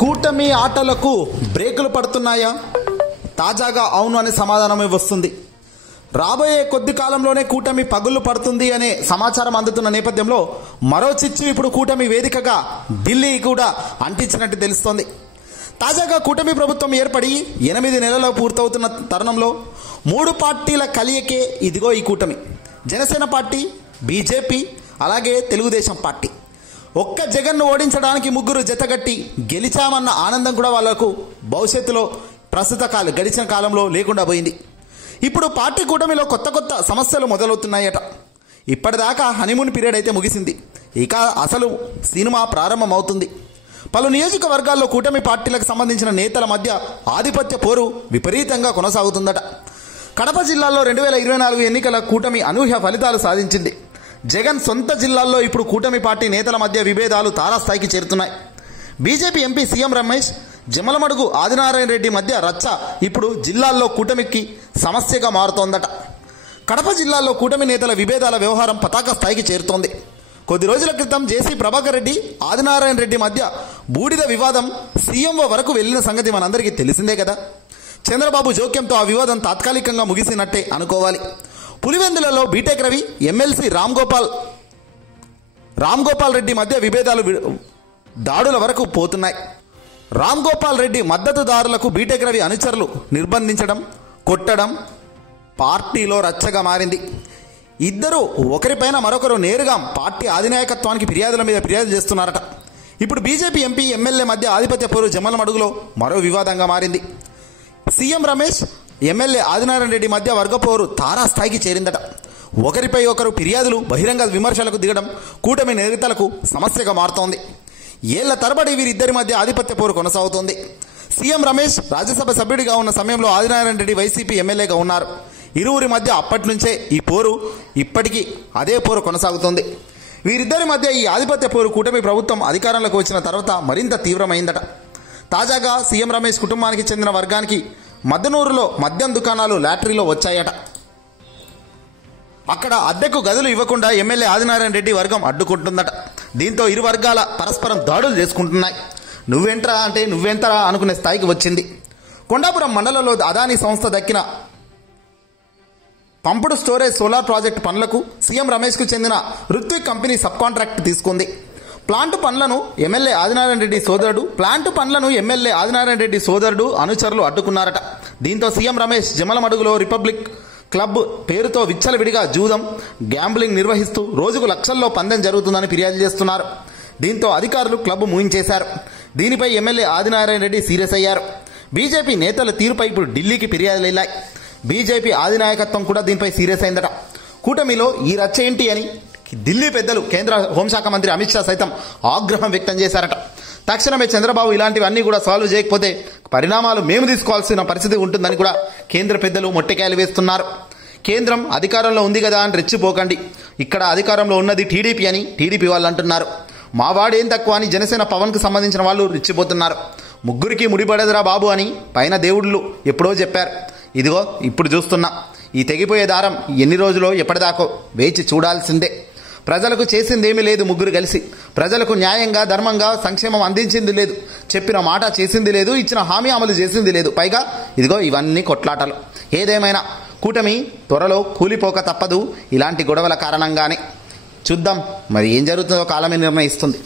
కూటమి ఆటలకు బ్రేకులు పడుతున్నాయా? తాజాగా అవును అనే సమాధానమే వస్తుంది. రాబోయే కొద్ది కాలంలోనే కూటమి పగుళ్లు పడుతుంది అనే సమాచారం అందుతున్న నేపథ్యంలో మరో చిచ్చు ఇప్పుడు కూటమి వేదికగా ఢిల్లీ కూడా అంటించినట్టు తెలుస్తోంది. తాజాగా కూటమి ప్రభుత్వం ఏర్పడి 8 నెలలు పూర్తవుతున్న తరుణంలో 3 పార్టీల కలియకే ఇదిగో ఈ కూటమి. జనసేన పార్టీ, బీజేపీ, అలాగే తెలుగుదేశం పార్టీ. ఒక్క జగన్ను ఓడించడానికి ముగ్గురు జతగట్టి గెలిచామన్న ఆనందం కూడా వాళ్లకు భవిష్యత్తులో గడిచిన కాలంలో లేకుండా పోయింది. ఇప్పుడు పార్టీ కూటమిలో కొత్త సమస్యలు మొదలవుతున్నాయట. ఇప్పటిదాకా హనీమూన్ పీరియడ్ అయితే ముగిసింది. ఇక అసలు సినిమా ప్రారంభమవుతుంది. పలు నియోజకవర్గాల్లో కూటమి పార్టీలకు సంబంధించిన నేతల మధ్య ఆధిపత్య పోరు విపరీతంగా కొనసాగుతుందట. కడప జిల్లాలో 2024 ఎన్నికల కూటమి అనూహ్య ఫలితాలు సాధించింది. జగన్ సొంత జిల్లాల్లో ఇప్పుడు కూటమి పార్టీ నేతల మధ్య విభేదాలు తారాస్థాయికి చేరుతున్నాయి. BJP MP CM Ramesh, Jammalamadugu Adinarayana Reddy మధ్య రచ్చ ఇప్పుడు జిల్లాల్లో కూటమికి సమస్యగా మారుతోందట. కడప జిల్లాలో కూటమి నేతల విభేదాల వ్యవహారం పతాక స్థాయికి చేరుతోంది. కొద్ది రోజుల క్రితం జేసీ ప్రభాకర్ రెడ్డి, ఆదినారాయణ రెడ్డి మధ్య బూడిద వివాదం సీఎంఓ వరకు వెళ్లిన సంగతి మనందరికీ తెలిసిందే కదా. చంద్రబాబు జోక్యంతో ఆ వివాదం తాత్కాలికంగా ముగిసినట్టే అనుకోవాలి. పులివెందులలో బీటెక్ రవి, ఎమ్మెల్సీ రామ్ గోపాల్ రెడ్డి మధ్య విభేదాలు దాడుల వరకు పోతున్నాయి. రామ్ గోపాల్ రెడ్డి మద్దతుదారులకు బీటెక్ రవి అనుచరులు నిర్బంధించడం, కొట్టడం పార్టీలో రచ్చగా మారింది. ఇద్దరు ఒకరిపైన మరొకరు నేరుగా పార్టీ అధినాయకత్వానికి ఫిర్యాదుల మీద ఫిర్యాదు చేస్తున్నారట. ఇప్పుడు బీజేపీ ఎంపీ, ఎమ్మెల్యే మధ్య ఆధిపత్య పోరు జమ్మలమడుగులో మరో వివాదంగా మారింది. సీఎం రమేష్, ఎమ్మెల్యే ఆదినారాయణ రెడ్డి మధ్య వర్గపోరు తారాస్థాయికి చేరిందట. ఒకరిపై ఒకరు ఫిర్యాదులు, బహిరంగ విమర్శలకు దిగడం కూటమి నేతలకు సమస్యగా మారుతోంది. ఏళ్ల తరబడి వీరిద్దరి మధ్య ఆధిపత్య పోరు కొనసాగుతోంది. సీఎం రమేష్ రాజ్యసభ సభ్యుడిగా ఉన్న సమయంలో ఆదినారాయణ రెడ్డి వైసీపీ ఎమ్మెల్యేగా ఉన్నారు. ఇరువురి మధ్య అప్పటి నుంచే ఈ పోరు, ఇప్పటికీ అదే పోరు కొనసాగుతోంది. వీరిద్దరి మధ్య ఈ ఆధిపత్య పోరు కూటమి ప్రభుత్వం అధికారంలోకి వచ్చిన తర్వాత మరింత తీవ్రమైందట. తాజాగా సీఎం రమేష్ కుటుంబానికి చెందిన వర్గానికి మద్దనూరులో మద్యం దుకాణాలు లాటరీలో వచ్చాయట. అక్కడ అద్దెకు గదులు ఇవ్వకుండా ఎమ్మెల్యే ఆదినారాయణ రెడ్డి వర్గం అడ్డుకుంటుందట. దీంతో ఇరు వర్గాల పరస్పరం దాడులు చేసుకుంటున్నాయి. నువ్వెంట్రా అంటే నువ్వెంతరా అనుకునే స్థాయికి వచ్చింది. కొండాపురం మండలంలో అదానీ సంస్థ దక్కిన పంపుడు స్టోరేజ్ సోలార్ ప్రాజెక్టు పనులకు సీఎం రమేష్కు చెందిన రుత్విక్ కంపెనీ సబ్ కాంట్రాక్ట్ తీసుకుంది. ప్లాంటు పనులను ఎమ్మెల్యే ఆదినారాయణ రెడ్డి సోదరుడు అనుచరులు అడ్డుకున్నారట. దీంతో సీఎం రమేష్ జమ్మలమడుగులో రిపబ్లిక్ క్లబ్ పేరుతో విచ్చలవిడిగా జూదం, గ్యాంబ్లింగ్ నిర్వహిస్తూ రోజుకు లక్షల్లో పందెం జరుగుతుందని ఫిర్యాదు చేస్తున్నారు. దీంతో అధికారులు క్లబ్ మూయించేశారు. దీనిపై ఎమ్మెల్యే ఆదినారాయణ రెడ్డి సీరియస్ అయ్యారు. బీజేపీ నేతల తీరుపై ఇప్పుడు ఢిల్లీకి ఫిర్యాదులు వెళ్ళాయి. బీజేపీ అధినాయకత్వం కూడా దీనిపై సీరియస్ అయిందట. కూటమిలో ఈ రచ్చ ఏంటి అని ఢిల్లీ పెద్దలు, కేంద్ర హోంశాఖ మంత్రి అమిత్ షా సైతం ఆగ్రహం వ్యక్తం చేశారట. తక్షణమే చంద్రబాబు ఇలాంటివన్నీ కూడా సాల్వ్ చేయకపోతే పరిణామాలు మేము తీసుకోవాల్సిన పరిస్థితి ఉంటుందని కూడా కేంద్ర పెద్దలు మొట్టెకాయలు వేస్తున్నారు. కేంద్రం అధికారంలో ఉంది కదా అని రెచ్చిపోకండి, ఇక్కడ అధికారంలో ఉన్నది టీడీపీ అని టీడీపీ వాళ్ళు అంటున్నారు. మా వాడేం తక్కువ అని జనసేన పవన్కు సంబంధించిన వాళ్ళు రెచ్చిపోతున్నారు. ముగ్గురికి ముడిపడదురా బాబు అని పైన దేవుళ్ళు ఎప్పుడో చెప్పారు. ఇదిగో ఇప్పుడు చూస్తున్నాం. ఈ తెగిపోయే దారం ఎన్ని రోజులో ఎప్పటిదాకో వేచి చూడాల్సిందే. ప్రజలకు చేసిందేమీ లేదు. ముగ్గురు కలిసి ప్రజలకు న్యాయంగా, ధర్మంగా సంక్షేమం అందించింది లేదు, చెప్పిన మాట చేసింది లేదు, ఇచ్చిన హామీ అమలు చేసింది లేదు. పైగా ఇదిగో ఇవన్నీ కొట్లాటలు. ఏదేమైనా కూటమి త్వరలో కూలిపోక తప్పదు ఇలాంటి గొడవల కారణంగానే. చూద్దాం మరి ఏం జరుగుతుందో కాలమే నిర్ణయిస్తుంది.